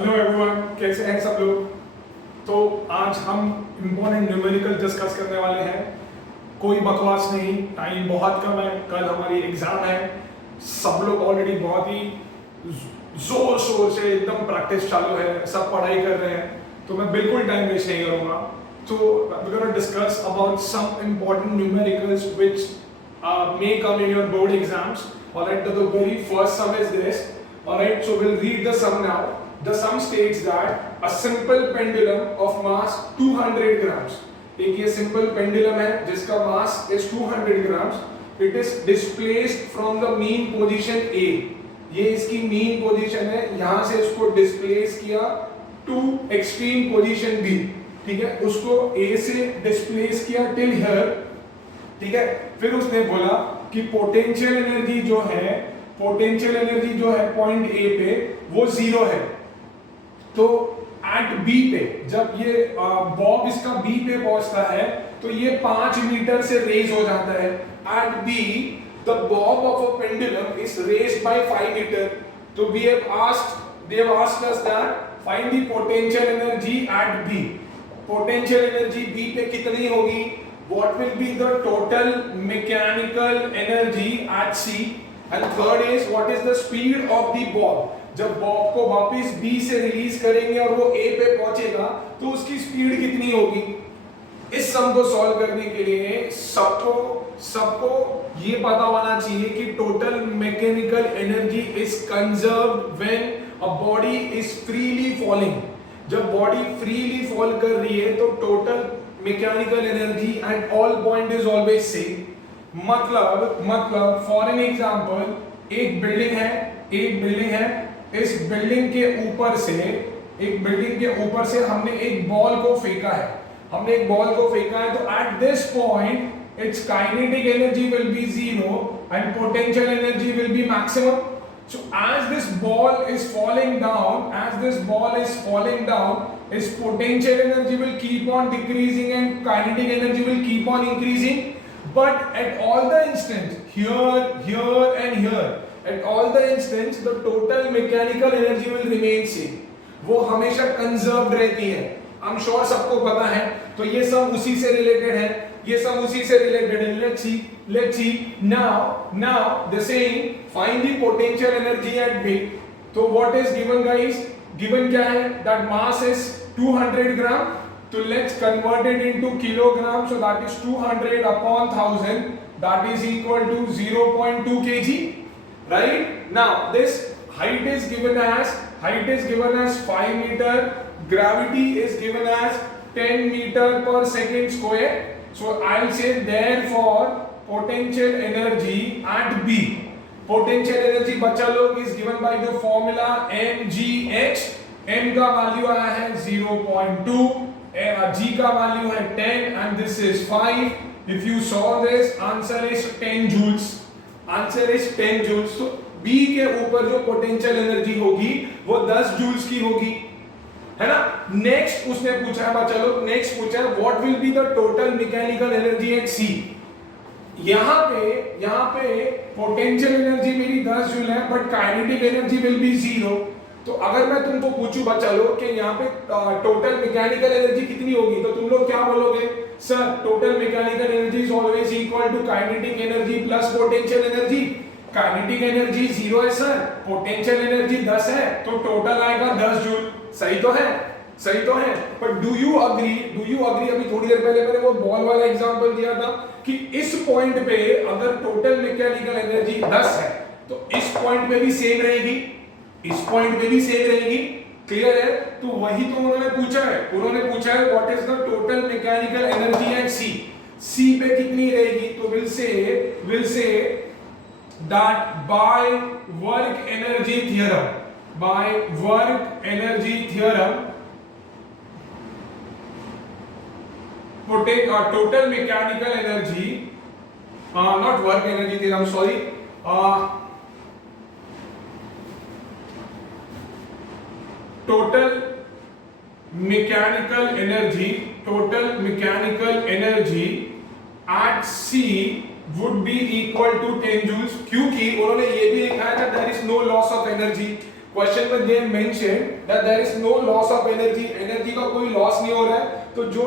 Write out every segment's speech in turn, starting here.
Hello everyone, कैसे हैं सब लोग। तो आज हम इम्पोर्टेंट न्यूमेरिकल डिस्कस करने वाले हैं। कोई बकवास नहीं, टाइम बहुत कम है, कल हमारी एग्जाम है। सब लोग ऑलरेडी बहुत ही जोर शोर से एकदम प्रैक्टिस चालू है, सब पढ़ाई कर रहे हैं, तो मैं बिल्कुल टाइम वेस्ट नहीं करूंगा। तो we gonna discuss about some important numericals which may come in your board exams. Alright, so the very first sum is this. Alright, so we'll read the sum now. The sum states that a simple pendulum of mass 200 grams. एक ये simple pendulum है जिसका mass is 200 grams. It is displaced from the mean position A. ये इसकी mean position है, यहाँ से इसको displace किया to extreme position B. ठीक है, उसको A से displace किया till here. ठीक है, फिर उसने बोला कि पोटेंशियल एनर्जी जो है पॉइंट ए पे वो जीरो है। तो एट बी पे जब ये बॉब इसका बी पे पहुंचता है तो ये 5 मीटर से रेज हो जाता है। At B the bob of a pendulum is raised by 5 मीटर। तो they have asked us that find the potential energy at B. Potential energy B पे कितनी होगी? What will be the total mechanical energy at C? And third is what is the speed of the bob? जब Bob को वापस B से release करेंगे और वो A पे पहुंचेगा तो उसकी स्पीड कितनी होगी? इस सम को सॉल्व करने के लिए सबको ये पता होना चाहिए कि total mechanical energy is conserved when a body is freely falling. जब बॉडी फ्रीली फॉल कर रही है तो total mechanical energy at all point is always same. मतलब फॉर एन एग्जांपल एक बिल्डिंग है, इस बिल्डिंग के ऊपर से हमने एक बॉल को फेंका है, तो at this point it's kinetic energy will B zero and potential energy will B maximum. So as this ball is falling down, its potential energy will keep on decreasing and kinetic energy will keep on increasing. But at all the instants, here and here, at all the instants, the total mechanical energy will remain same. वो हमेशा conserved रहती है। I'm sure सबको पता है। तो ये सब उसी से related है। Let's see. Now the saying find the potential energy at B. So what is given, guys? Given क्या है? That mass is 200 gram. So let's convert it into kilogram. So that is 200 upon 1000. That is equal to 0.2 kg. Right? Now this height is given as 5 meter. Gravity is given as 10 meter per second square. So I'll say therefore potential energy at B. Potential energy बच्चा लोग is given by the formula mgh. m का value आया है 0.2, g का value है 10 and this is 5. If you solve this, answer is 10 joules. तो B के ऊपर जो पोटेंशियल एनर्जी होगी वो 10 जूल्स की होगी, है ना। नेक्स्ट उसने पूछा है बच्चा लोग, what will be the total mechanical energy at C. यहाँ पे पोटेंशियल एनर्जी मेरी 10 जूल है but kinetic energy will be 0। तो अगर मैं तुमको पूछूं बच्चा लोग कि यहाँ पे टोटल मैकेनिकल एनर्जी कितनी होगी तो तुम लोग क्या बोलोगे? Sir total mechanical energy is always equal to kinetic energy plus potential energy. Kinetic energy 0 है सर, पोटेंशियल एनर्जी 10 है, तो टोटल आएगा 10 जूल। सही तो है। पर डू यू अग्री अभी थोड़ी देर पहले मैंने वो बॉल वाला एग्जांपल दिया था कि इस पॉइंट पे अगर टोटल मैकेनिकल एनर्जी 10 है तो इस पॉइंट पे भी सेम रहेगी, क्लियर है। तो वही तो उन्होंने पूछा है what is the total mechanical energy at C पे कितनी रहेगी? तो we'll say that by work energy theorem total mechanical energy, not work energy theorem, sorry, total mechanical energy at C would be equal to 10 joules, क्योंकि उन्होंने ये भी लिखा है that there is no loss of energy। Question में they mention that there is no loss of energy, energy का कोई loss नहीं हो रहा है, तो जो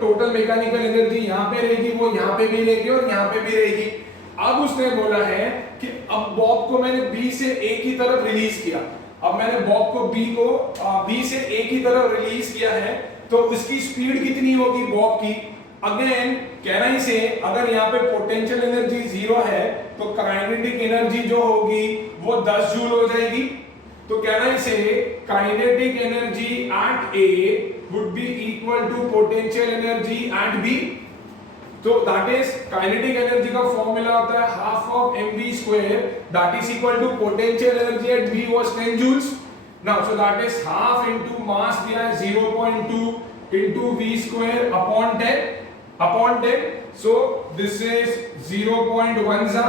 टोटल मैकेनिकल एनर्जी यहाँ पे रहेगी वो यहाँ पे भी रहेगी और यहाँ पे भी रहेगी। अब उसने बोला है कि अब बॉब को मैंने बी से ए की तरफ रिलीज किया, अब मैंने बॉब को बी से ए की तरफ रिलीज किया है, तो उसकी स्पीड कितनी होगी बॉब की। अगेन कहना ही से अगर यहाँ पे पोटेंशियल एनर्जी 0 है तो काइनेटिक एनर्जी जो होगी वो 10 जूल हो जाएगी। तो कहना ही से kinetic energy at A would be equal to potential energy at B। तो that is kinetic energy का फॉर्मूला होता है half of mv square that is equal to potential energy at B was 10 joules। now so that is half into mass दिया है 0.2 into v square upon 10 so this is 0.1 जा,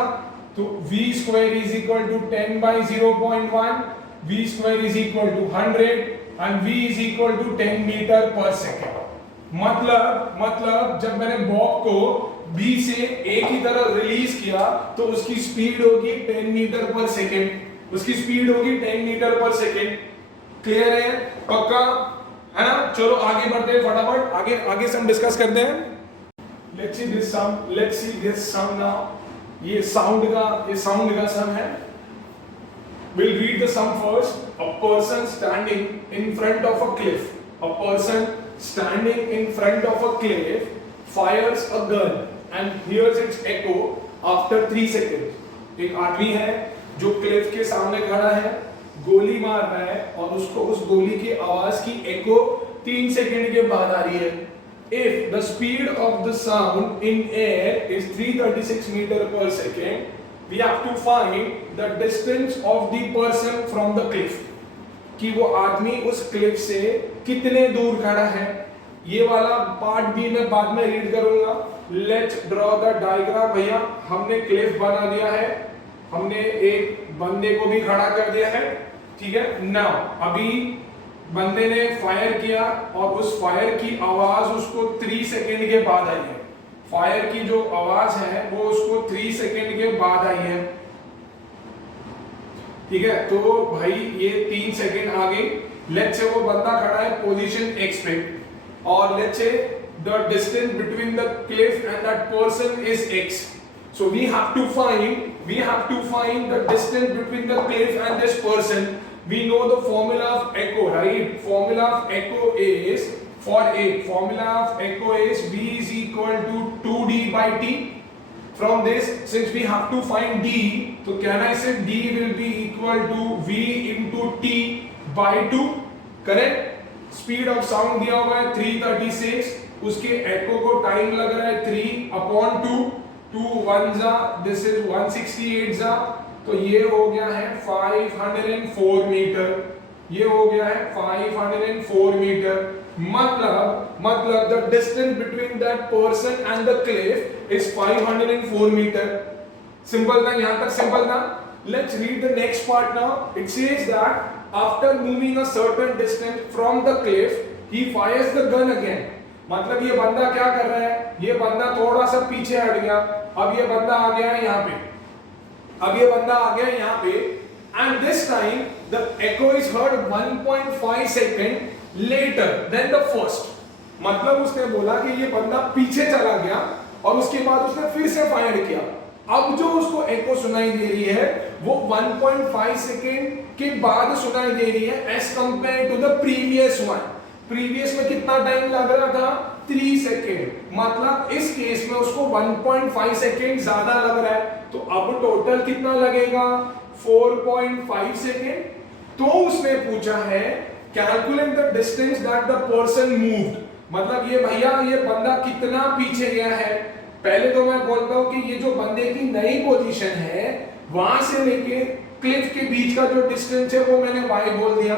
तो v square is equal to 10 by 0.1, v square is equal to 100 and v is equal to 10 metre पर second. मतलब जब मैंने Bob को b से a की तरफ रिलीज किया तो उसकी स्पीड होगी 10 मीटर पर सेकेंड, उसकी स्पीड होगी 10 मीटर पर सेकेंड। क्लियर है, पक्का है ना। चलो आगे बढ़ते हैं फटाफट, आगे से हम डिस्कस करते हैं। Let's see this sum now. ये साउंड का सम है। We'll read the sum first. A person standing in front of a cliff. A person standing in front of a cliff fires a gun and hears its echo after 3 seconds. एक आदमी है जो Cliff के सामने खड़ा है, गोली मार रहा है और उसको उस गोली की आवाज की एको 3 सेकंड के बाद आ रही है। If the speed of the sound in air is 336 meter per second, we have to find the distance of the person from the cliff, कि वो आदमी उस क्लिफ से कितने दूर खड़ा है। ये वाला पार्ट भी मैं बाद में रीड करूंगा। Let's draw the diagram. भैया हमने क्लिफ बना दिया है, हमने एक बंदे को भी खड़ा कर दिया है, ठीक है। नाउ अभी बंदे ने फायर किया और उस फायर की आवाज उसको 3 सेकेंड के बाद आई है। फायर की जो आवाज है वो उसको 3 सेकेंड के बाद आई है, ठीक है। तो भाई ये 3 सेकेंड आ गई। लेट्स से वो बंदा खड़ा है पोजीशन x पे और let's say the distance between the cliff and that person is x। So we have to find the distance between the cliff and this person. We know the formula of echo, right. Formula of echo is for A, formula of echo is V is equal to 2D by T. From this, since we have to find D, so can I say D will be equal to V into T by 2, correct? Speed of sound दिया हुआ है 336, उसके echo को time लग रहा है 3/2, 2 1 जा, this is 168 जा, तो ये हो गया है 504 मीटर, ये हो गया है 504 मीटर। मतलब the distance between that person and the cliff is 504 meter। Simple था, यहां तक सिंपल था। Let's read the next part now. It says that after moving a certain distance from the cliff, he fires the gun again। मतलब ये बंदा क्या कर रहा है, ये बंदा थोड़ा सा पीछे हट गया, अब ये बंदा आ गया है यहाँ पे, and this time the echo is heard 1.5 second later than the first। मतलब उसने बोला कि ये बंदा पीछे चला गया और उसके बाद उसने फिर से फायर किया। अब जो उसको एको सुनाई दे रही है वो 1.5 सेकेंड के बाद सुनाई दे रही है as compare to the previous one. Previous में कितना टाइम लग रहा था, 3 सेकेंड। मतलब इस केस में उसको 1.5 सेकेंड ज्यादा लग रहा है, तो अब टोटल कितना लगेगा, 4.5 सेकेंड। तो उसने पूछा है calculate the distance that the person moved. मतलब ये भैया ये बंदा कितना पीछे गया है। पहले तो मैं बोलता हूं कि ये जो बंदे की नई पोजीशन है वहां से लेके क्लिफ के बीच का जो डिस्टेंस है वो मैंने y बोल दिया,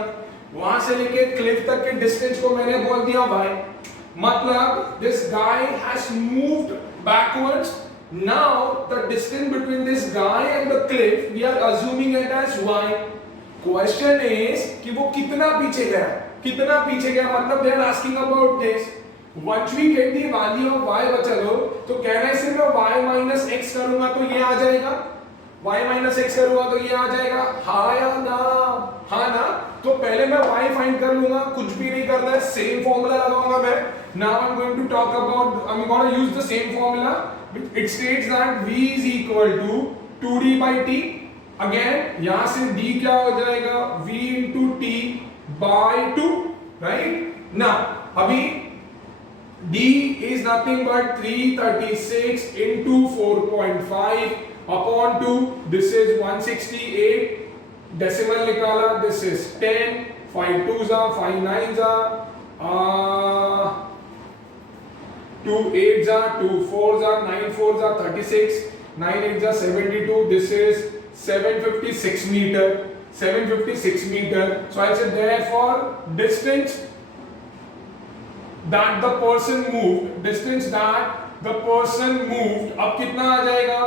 वहां से लेके क्लिफ तक के डिस्टेंस को मैंने बोल दिया y। मतलब this guy has moved backwards. Now the distance between this guy and the cliff we are assuming it as y। Question is कि वो कितना पीछे गया, मतलब they are asking about this. Once we get the value of y बचा लो, तो कहना है सिर्फ मैं y minus x करूंगा तो ये आ जाएगा। y माइनस एक्स करूंगा तो ये आ जाएगा, हाँ या ना, हाँ ना। तो पहले मैं y फाइंड कर लूंगा, कुछ भी नहीं करना है, सेम फॉर्मूला लगाऊंगा मैं। Now I am going to talk about, I am going to use the same formula, it states that v is equal to 2d by t। Again यहां से d क्या हो जाएगा, v into t by 2, right. Now अभी d is nothing but 336 into 4.5 upon 2, this is 168, decimal निकाला, this is 10, 5 2s are 5 9s are 2 8s are 2 4s are 9 4s are 36, 9 8s are 72, this is 756 meter, 756 meter। So I said therefore distance that the person moved, distance that the person moved, अब कितना आ जाएगा,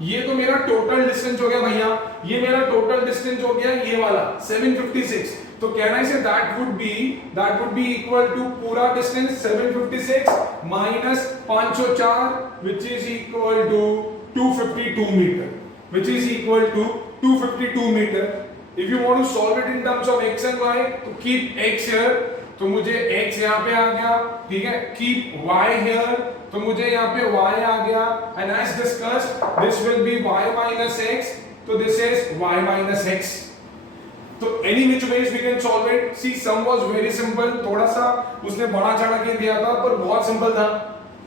ये तो मेरा total distance हो गया भैया, ये मेरा टोटल डिस्टेंस हो गया ये वाला 756। तो कहना है that would be equal to पूरा distance 756 minus 504 which is equal to 252 meter, which is equal to 252 meter। if you want to solve it in terms of x and y, तो keep x here, तो मुझे x यहाँ पे आ गया, ठीक है, keep y here, तो मुझे यहाँ पे y आ गया, and as discussed this will be y minus x, तो this is y minus x। तो any which ways we can solve it। see sum was very simple, थोड़ा सा उसने बड़ा चढ़ा के दिया था पर बहुत सिंपल था,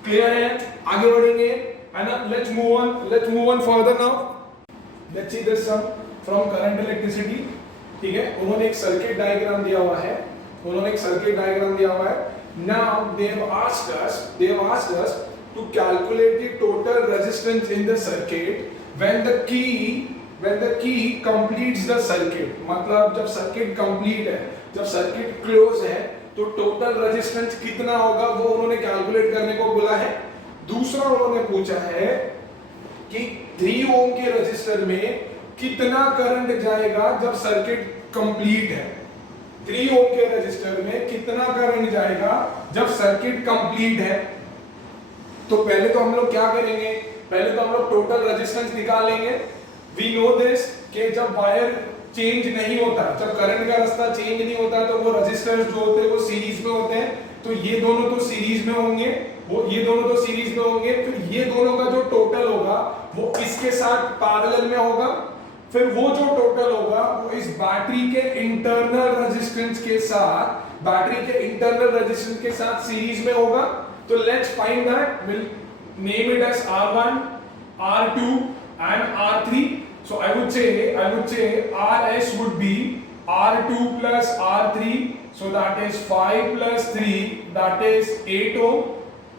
क्लियर है, आगे बढ़ेंगे, and let's move on further now। let's see this sum from current electricity, ठीक है। उन्होंने एक सर्किट डायग्राम दिया हुआ है, now they have asked us to calculate the total resistance in the circuit when the key completes the circuit। मतलब जब circuit complete है, जब सर्किट क्लोज है, तो टोटल रेजिस्टेंस कितना होगा वो उन्होंने कैलकुलेट करने को बोला है। दूसरा उन्होंने पूछा है कि 3 ओम के रेजिस्टर में कितना करंट जाएगा जब सर्किट कंप्लीट है, 3 ओम के रेजिस्टर में कितना करंट जाएगा जब सर्किट कंप्लीट है। तो पहले तो हम लोग क्या करेंगे, पहले तो हम लोग टोटल रेजिस्टेंस निकाल लेंगे। वी नो दिस कि जब वायर चेंज नहीं होता, जब करंट का रास्ता चेंज नहीं होता, तो वो रेजिस्टर्स जो होते हैं वो सीरीज में होते हैं। तो ये दोनों तो सीरीज में होंगे, ये दोनों तो सीरीज में होंगे, फिर ये दोनों का जो टोटल होगा वो इसके साथ पैरेलल में होगा, फिर वो जो टोटल होगा वो इस बैटरी के इंटरनल रेजिस्टेंस के साथ सीरीज में होगा। तो let's find that, will name it as R1, R2 and R3। so I would say RS would be R2 plus R3, so that is 5 plus 3, that is 8 ohm।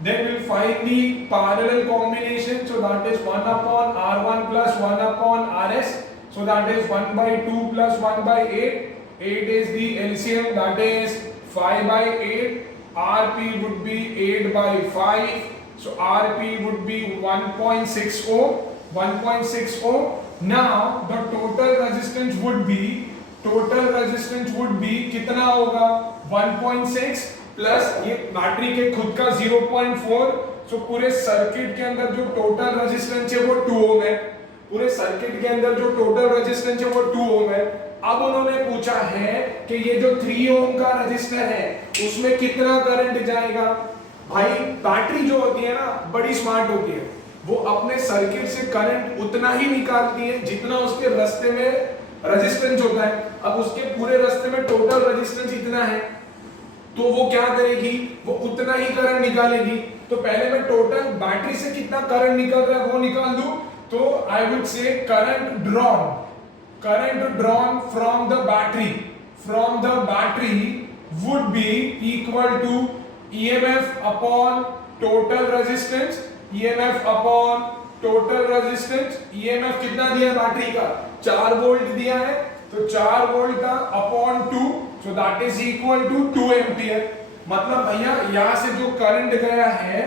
then we'll find the parallel combination, so that is 1 upon R1 plus 1 upon RS, so that is 1 by 2 plus 1 by 8, 8 is the LCM, that is 5 by 8, RP would be 8 by 5, so RP would be 1.6 ohm, 1.6 ohm। now the total resistance would be कितना होगा, 1.6 plus ये battery के खुद का 0.4, सो पूरे circuit के अंदर जो टोटल रेजिस्टेंस है वो 2 ओम है, पूरे सर्किट के अंदर जो टोटल रेजिस्टेंस है वो 2 ओम है। अब उन्होंने पूछा है कि ये जो 3 ओम का रेजिस्टर है उसमें कितना करंट जाएगा। भाई बैटरी जो होती है ना बड़ी स्मार्ट होती है, वो अपने सर्किट से करंट उतना ही निकालती है जितना उसके रास्ते में रेजिस्टेंस होता है। अब उसके पूरे रास्ते में टोटल रेजिस्टेंस इतना है, तो वो क्या करेगी, वो उतना ही करंट निकालेगी। तो पहले मैं टोटल बैटरी से कितना करंट निकल रहा है वो निकाल दूं, तो I would say current drawn from the battery would be equal to EMF upon total resistance, EMF upon total resistance। EMF कितना दिया बैटरी का, 4 वोल्ट दिया है, तो 4 वोल्ट का upon 2, so that is equal to 2 ampere. मतलब भैया यहाँ से जो करंट गया है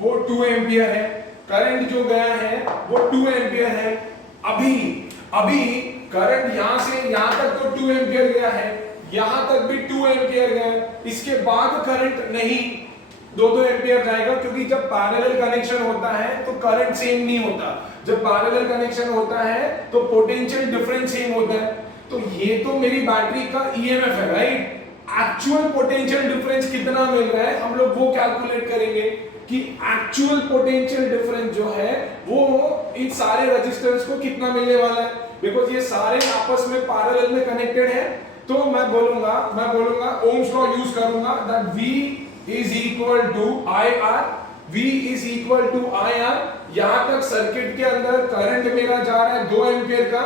वो 2 एम्पियर है, करंट जो गया है वो 2 एम्पियर है। अभी करंट यहाँ से यहाँ तक तो 2 एम्पियर गया है, यहाँ तक भी 2 एम्पियर गया, इसके बाद करंट नहीं, 2-2 एम्पियर जाएगा, क्योंकि जब पैरेलल कनेक्शन होता है तो करंट सेम नहीं होता। जब पैरेलल कनेक्शन होता है तो पोटेंशियल डिफरेंस सेम होता है। तो ये तो मेरी बैटरी का ईएमएफ है, राइट। एक्चुअल पोटेंशियल डिफरेंस कितना मिल रहा है हम लोग वो कैलकुलेट करेंगे कि एक्चुअल पोटेंशियल डिफरेंस जो है वो इन सारे रेजिस्टेंस को कितना मिलने वाला है, बिकॉज ये सारे आपस में पैरेलल में कनेक्टेड है। तो मैं बोलूंगा ओम्स लॉ यूज करूंगा that V is equal to IR, V is equal to IR। यहां तक सर्किट के अंदर करंट मेरा जा रहा है 2 एम्पियर का।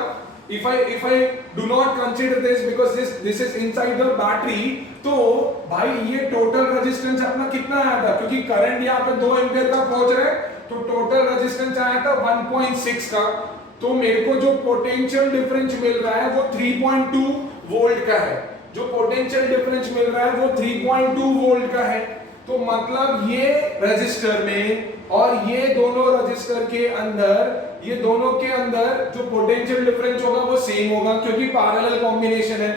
if I do not consider this because this is inside the battery, तो भाई ये टोटल रेजिस्टेंस अपना कितना आया था, क्योंकि करंट यहाँ पे 2 एम्पियर का पहुंच रहा है तो टोटल रेजिस्टेंस आया था 1.6 का। तो मेरे को जो पोटेंशियल डिफरेंस मिल रहा है वो 3.2 वोल्ट का है। जो पोटेंशियल डिफरेंस मिल रहा है वो 3.2 वोल्ट का है। तो मतलब ये रेजिस्टर में और ये दोनों रेजिस्टर के अंदर, ये दोनों के अंदर जो पोटेंशियल डिफरेंस होगा वो सेम होगा, क्योंकि पैरेलल कॉम्बिनेशन है।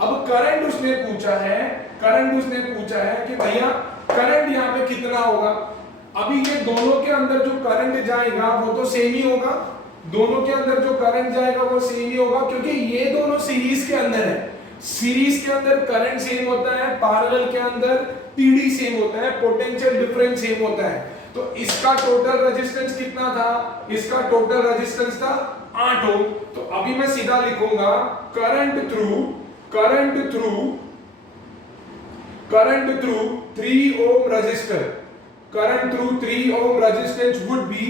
अब करंट उसने पूछा है कि भैया करंट यहाँ पे कितना होगा। अभी ये दोनों के अंदर जो करंट जाएगा वो तो सेम ही होगा, दोनों के अंदर जो करंट जाएगा वो सेम ही होगा, क्योंकि ये दोनों सीरीज के अंदर है। सीरीज के अंदर करंट सेम होता है, पैरेलल के अंदर पीडी सेम होता है, पोटेंशियल डिफरेंस सेम होता है। तो इसका टोटल रेजिस्टेंस कितना था, इसका टोटल रेजिस्टेंस था 8 ओम। तो अभी मैं सीधा लिखूंगा current through 3 ohm resistor, current through 3 ohm resistance would be,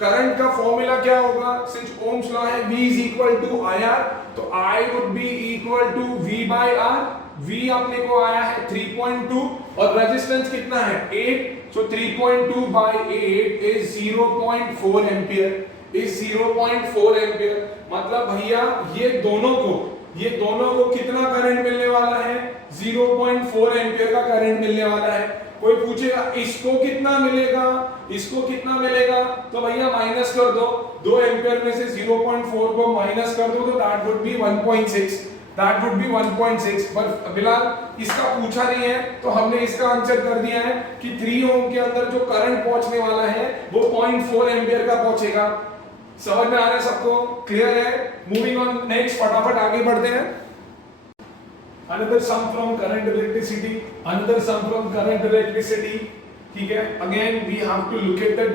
current का फॉर्मूला क्या होगा, सिंस ओम्स लॉ है V is equal to IR, तो I would be equal to V by R। V अपने को आया है 3.2 और रेजिस्टेंस कितना है 8, so 3.2 by 8 is 0.4 ampere, is 0.4 ampere. मतलब भैया ये दोनों को कितना करंट मिलने वाला है, 0.4 एम्पियर का करंट मिलने वाला है। कोई पूछेगा इसको कितना मिलेगा, तो भैया माइनस कर दो, 2 एम्पियर में से 0.4 को माइनस कर दो तो दैट वुड बी 1.6, पर फिलहाल इसका पूछा नहीं है तो हमने इसका आंसर कर दिया है कि 3 ओम के अंदर जो करंट पहुंचने वाला है वो 0.4 एम्पियर का पहुंचेगा। समझ में आ रहा है सबको, क्लियर है। मूविंग ऑन नेक्स्ट, फटाफट आगे बढ़ते हैं। Another sum from current electricity, ठीक है। Again we have to look at the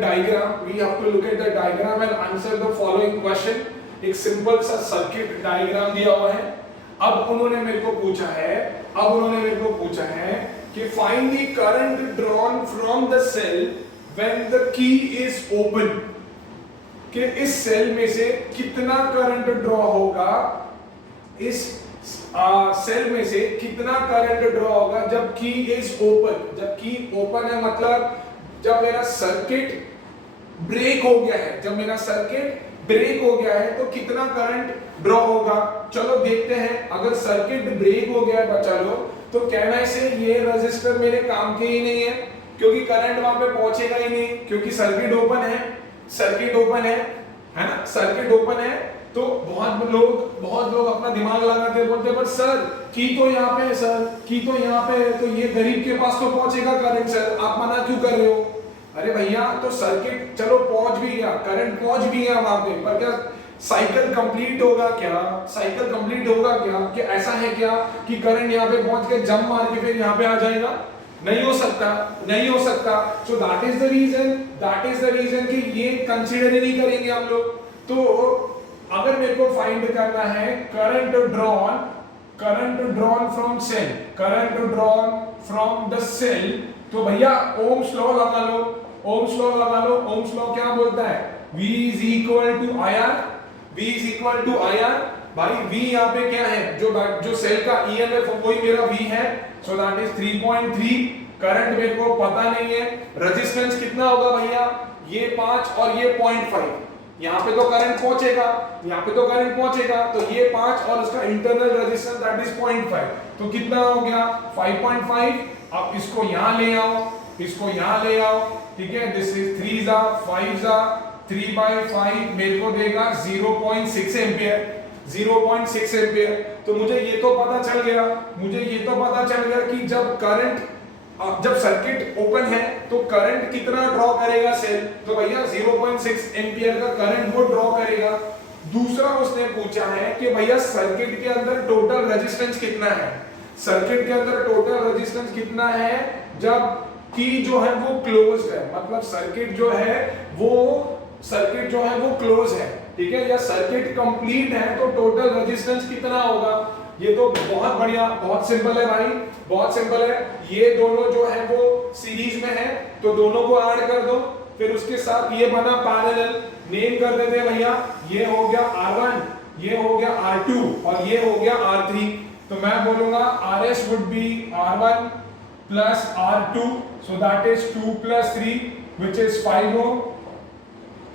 diagram, and answer the following question। एक सिंपल सा सर्किट डायग्राम दिया हुआ है। अब उन्होंने मेरे को पूछा है कि find the current drawn from the cell when the key is open, कि इस सेल में से कितना करंट ड्रॉ होगा, इस सेल में से कितना करंट ड्रॉ होगा जब की इज ओपन। जब की ओपन है मतलब जब मेरा सर्किट ब्रेक हो गया है, तो कितना करंट ड्रॉ होगा। चलो देखते हैं। अगर सर्किट ब्रेक हो गया है बच्चा लोग, तो कहना से ये रेजिस्टर मेरे काम के ही नहीं है, क्योंकि करंट वहां पे पहुंचेगा ही नहीं, क्योंकि सर्किट ओपन है ना, सर्किट ओपन है। तो बहुत लोग अपना दिमाग लगाते हैं, बोलते हैं पर सर की तो यहाँ पे है, तो ये गरीब के पास तो पहुंचेगा करंट, सर आप मना क्यों कर रहे हो। अरे भैया तो सर्किट चलो पहुंच भी गया, करंट पहुंच भी गया वहां पे, पर क्या साइकिल कंप्लीट होगा क्या, कि ऐसा है क्या कि करंट यहाँ पे पहुंच के जंप मार के फिर यहाँ पे आ जाएगा। नहीं हो सकता। So that is the reason कि ये कंसीडर ही नहीं करेंगे हम लोग। तो अगर मेरे को फाइंड करना है current drawn from the cell, तो भैया ओम्स लॉ लगा लो। ओम्स लॉ क्या बोलता है, V is equal to IR। भाई V यहाँ पे क्या है, जो सेल का EMF वही मेरा V है, so that is 3.3। करंट मेरे को पता नहीं है, रेजिस्टेंस कितना होगा भैया, ये 5 और ये 0.5। यहाँ पे तो करंट पहुंचेगा, तो ये 5 और उसका इंटरनल रेजिस्टेंस दैट इज 0.5, तो कितना हो गया 5.5। अब इसको यहाँ ले आओ, ठीक है। दिस इज 3 जा 5 जा 3/5 मेरे को देगा 0.6 एम्पियर। तो मुझे ये तो पता चल गया कि जब करंट जब सर्किट ओपन है तो करंट कितना ड्रॉ करेगा सेल, तो भैया 0.6 एम्पियर का करंट वो ड्रॉ करेगा। दूसरा उसने पूछा है कि भैया सर्किट के अंदर टोटल रेजिस्टेंस कितना है, सर्किट के अंदर टोटल रेजिस्टेंस कितना है जब की जो है वो क्लोज है, मतलब सर्किट जो है वो क्लोज है, ठीक है, या सर्किट कंप्लीट है तो टोटल रेजिस्टेंस कितना होगा। ये तो बहुत बढ़िया, बहुत सिंपल है भाई, बहुत सिंपल है। ये दोनों जो है वो सीरीज में है तो दोनों को ऐड कर दो, फिर उसके साथ ये बना पैरेलल, नेम कर देते हैं भैया, ये हो गया R1, ये हो गया R2 और ये हो गया R3। तो मैं बोलूंगा RS would be R1 plus R2, so that is 2 plus 3 which is 5 ohm।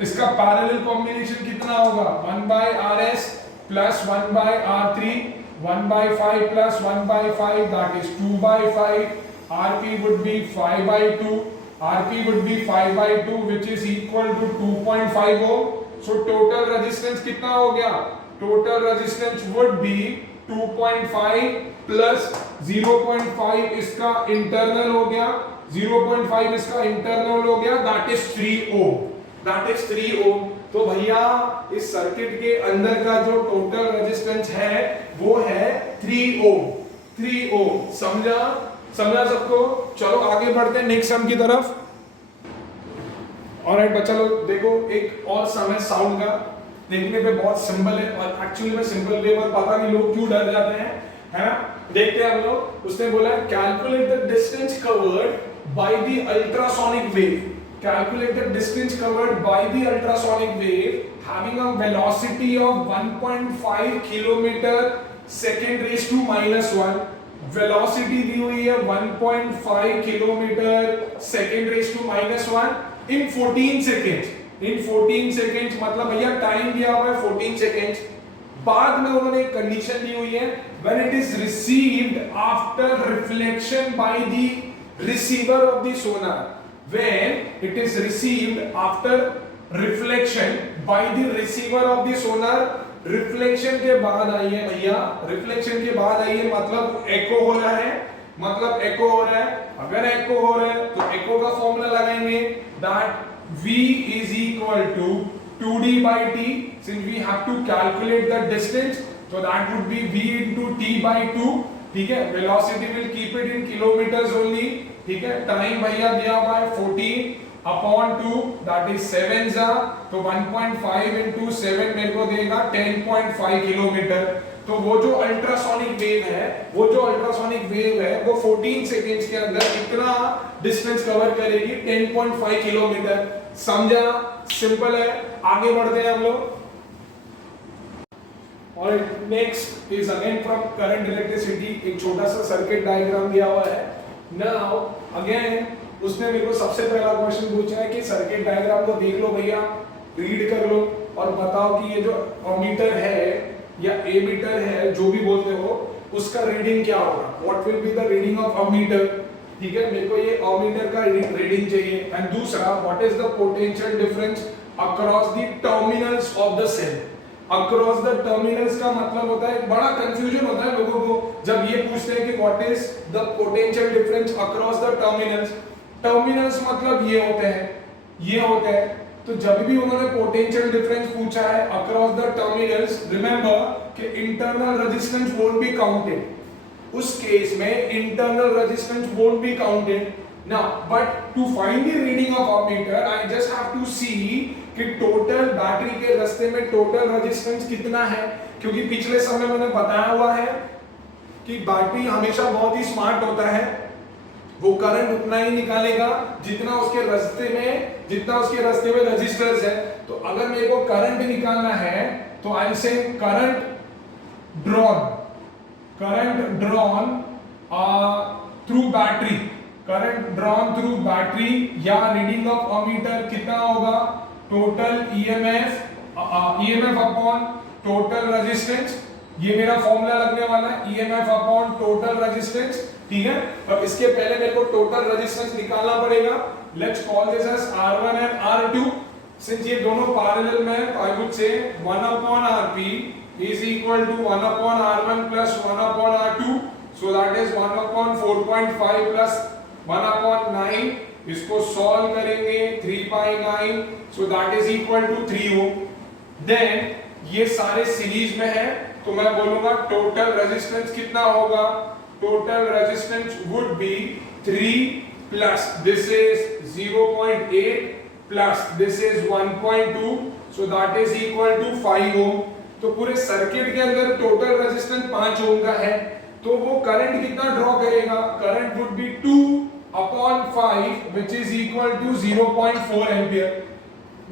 इसका पैरेलल कॉम्बिनेशन कितना होगा, 1 by RS plus 1 by R3, 1 by 5 plus 1 by 5 that is 2 by 5, RP would be 5 by 2, RP would be 5 by 2 which is equal to 2.5 ohm। so total resistance कितना हो गया, total resistance would be 2.5 plus 0.5 इसका internal हो गया, 0.5 इसका internal हो गया that is 3 ohm, that is 3 ohm। तो भैया इस सर्किट के अंदर का जो टोटल रेजिस्टेंस है वो है 3 ओम, 3 ओम। समझा सबको। चलो आगे बढ़ते हैं नेक्स्ट सम की तरफ। ऑलराइट बच्चा लोग देखो, एक और सम है साउंड का, देखने पे बहुत सिंपल है और एक्चुअली में सिंपल वे पर पता नहीं लोग क्यों डर जाते हैं, है ना। देखते हैं हम लोग। उसने बोला calculate the distance covered by the ultrasonic wave, calculate the distance covered by the ultrasonic wave having a velocity of 1.5 kilometer second raised to -1। velocity दी हुई है 1.5 kilometer second raised to -1 in 14 seconds। in 14 seconds मतलब भैया time दिया हुआ है 14 seconds। बाद में उन्होंने एक कंडीशन दी हुई है when it is received after reflection by the receiver of the sonar, when it is received after reflection by the receiver of the sonar। Reflection के बाद आई है भैया, रिफ्लेक्शन के बाद आई है मतलब एको हो रहा है, मतलब एको हो रहा है। अगर एको हो रहा है तो एको का फॉर्मूला लगाएंगे that V is equal to 2D by T, since we have to calculate the distance so that would be V into T by 2, ठीक है। Velocity will keep it in kilometres only, ठीक है। Time भैया दिया हुआ है 14/2 that is 7 जा, तो 1.5 into 7 मेरे को देगा 10.5 किलोमीटर। तो वो जो अल्ट्रासोनिक वेव है वो 14 सेकंड्स के अंदर कितना डिस्टेंस कवर करेगी, 10.5 किलोमीटर। समझा, सिंपल है। आगे बढ़ते हैं हम लोग। और next is again from current electricity, एक छोटा सा सर्किट डायग्राम दिया हुआ है। नाउ अगेन उसने मेरे को सबसे पहला क्वेश्चन पूछा है कि सर्किट डायग्राम को देख लो भैया, रीड कर लो और बताओ कि ये जो अमीटर है या एमीटर है, जो भी बोलते हो, उसका रीडिंग क्या होगा, what will be the reading of ammeter, ठीक है। मेरे को ये अमीटर का रीडिंग चाहिए। एंड दूसरा, what is the potential difference across the terminals of the cell. Across the terminals का मतलब होता है, बड़ा कंफ्यूजन होता है लोगों को जब ये पूछते हैं कि what is the potential difference across the terminals. Terminals मतलब ये होते हैं। तो जब भी उन्होंने पोटेंशियल डिफरेंस पूछा है अक्रॉस द टर्मिनल्स, रिमेंबर कि internal resistance won't be counted. उस केस में internal resistance won't be counted. Now, but to find the reading of ammeter, I just have to see कि टोटल बैटरी के रास्ते में total resistance कितना है, क्योंकि पिछले समय मैंने बताया हुआ है कि बैटरी हमेशा बहुत ही स्मार्ट होता है, वो करंट उतना ही निकालेगा जितना उसके रास्ते में रेजिस्टर्स है। तो अगर मेरे को करंट निकालना है तो I am saying current drawn through battery, current drawn through battery या रीडिंग ऑफ अमीटर कितना होगा, total EMF upon total resistance. ये मेरा फॉर्मूला लगने वाला है, ईएमएफ अपॉन टोटल रेजिस्टेंस, ठीक है। अब इसके पहले मेरे को टोटल रेजिस्टेंस निकालना पड़ेगा। Let's call this as R1 and R2। Since ये दोनों पैरेलल में है, I would say 1 upon RP is equal to 1 upon R1 plus 1 upon R2, so that is 1 upon 4.5 plus 1/9, इसको सॉल्व करेंगे 3/9, so that is equal to 3 ohm. Then ये सारे series में है, तो मैं बोलूंगा टोटल रेजिस्टेंस कितना होगा, total resistance would be 3 plus this is 0.8 plus this is 1.2, so that is equal to 5 ohm. तो पूरे सर्किट के अंदर टोटल रेजिस्टेंस 5 ओम का है, तो वो करंट कितना ड्रॉ करेगा, current would be 2/5 which is equal to 0.4 ampere,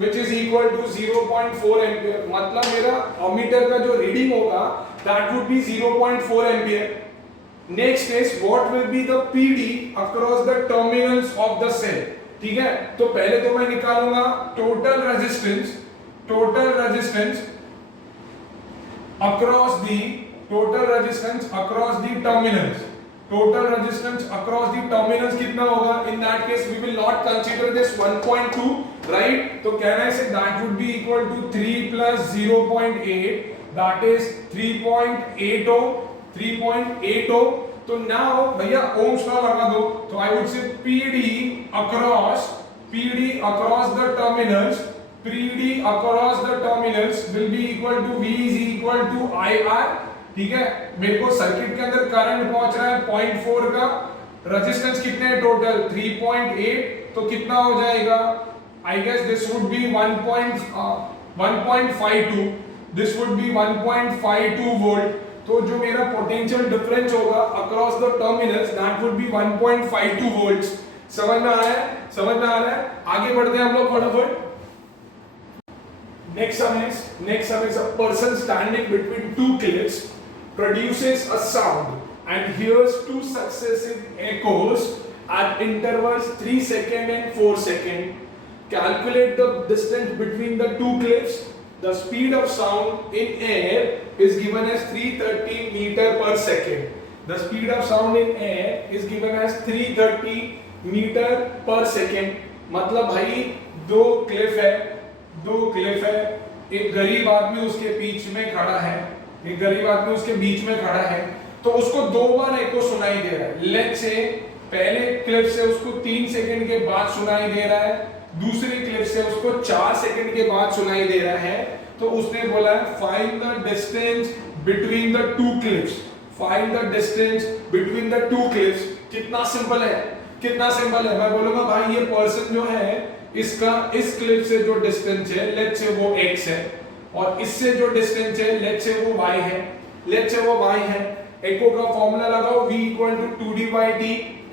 which is equal to 0.4 ampere. मतलब मेरा अमीटर का जो रीडिंग होगा that would be 0.4 ampere. Next is what will be the PD across the terminals of the cell. ठीक है, तो पहले तो मैं निकालूंगा total resistance across the terminals, total resistance across the terminals कितना होगा, in that case we will not consider this 1.2, right? तो कहना है that would be equal to 3 plus 0.8, that is 3.8 ohm। तो now भैया ohms लॉ लगा दो, तो I would say PD across the terminals will be equal to V is equal to IR। ठीक है, मेरे को सर्किट के अंदर करंट पहुंच रहा है 0.4 का, रेजिस्टेंस कितने हैं टोटल 3.8, तो कितना हो जाएगा, I guess this would be 1.52, this would be 1.52 volt. तो जो मेरा पोटेंशियल डिफरेंस होगा across the terminals that would be 1.52 volts. समझ में आ रहा है? आगे बढ़ते हैं हम लोग फटाफट। Next sum is a person standing between two cliffs produces a sound and hears two successive echoes at intervals 3 seconds and 4 seconds. Calculate the distance between the two cliffs. The speed of sound in air is given as 330 meter per second. The speed of sound in air is given as 330 meter per second। मतलब भाई दो Cliff है, एक गरीब आदमी उसके बीच में खड़ा है, तो उसको 2 बार एको सुनाई दे रहा है। लेट्स से पहले क्लिप से उसको 3 सेकंड के बाद सुनाई दे रहा है, दूसरे क्लिप से उसको 4 सेकंड के बाद सुनाई दे रहा है। तो उसने बोला find the distance between the two clips. कितना सिंपल है, मैं बोलूंगा भाई ये पर्सन जो है इसका इस क्लिप से जो डिस्टेंस है लेट्स से वो x है, और इससे जो डिस्टेंस है लेट्स से वो y है। एको का फॉर्मूला लगाओ v equal to 2d/t,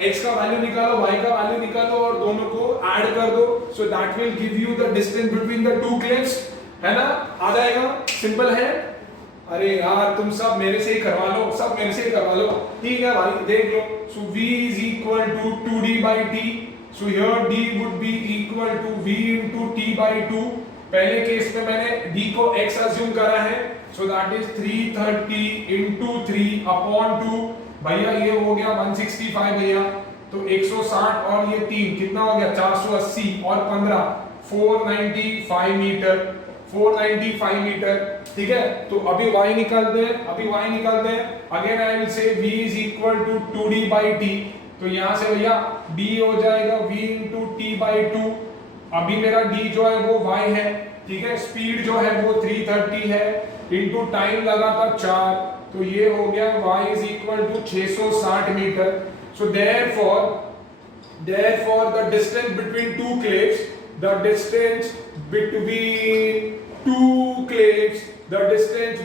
x का वैल्यू निकालो, y का वैल्यू निकालो और दोनों को ऐड कर दो, so that will give you the distance between the two cliffs. है ना, आ जाएगा, सिंपल है। अरे यार तुम सब मेरे से ही करवा लो, ठीक है भाई, देख लो। So v is equal to 2d/t, so here d would be equal to v into t/2। पहले केस में मैंने d को x अज्यूम करा है, so that is 330 into 3/2। भैया ये हो गया 165 भैया, तो 160 और ये 3 कितना हो गया 480 और 15 495 मीटर। ठीक है, तो अभी y निकालते हैं। Again I will say v is equal to 2d/t, तो यहां से भैया d हो जाएगा v into t/2। अभी मेरा d जो है वो y है, ठीक है, स्पीड जो है वो 330 है, इनटू टाइम लगा था 4, तो ये हो गया y is equal to 660 metre. So therefore the distance between two cliffs, the distance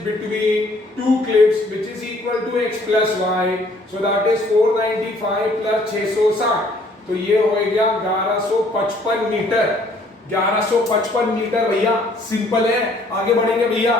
between two cliffs which is equal to x plus y, so that is 495 plus 660, तो ये हो गया 1155 मीटर। भैया सिंपल है, आगे बढ़ेंगे भैया।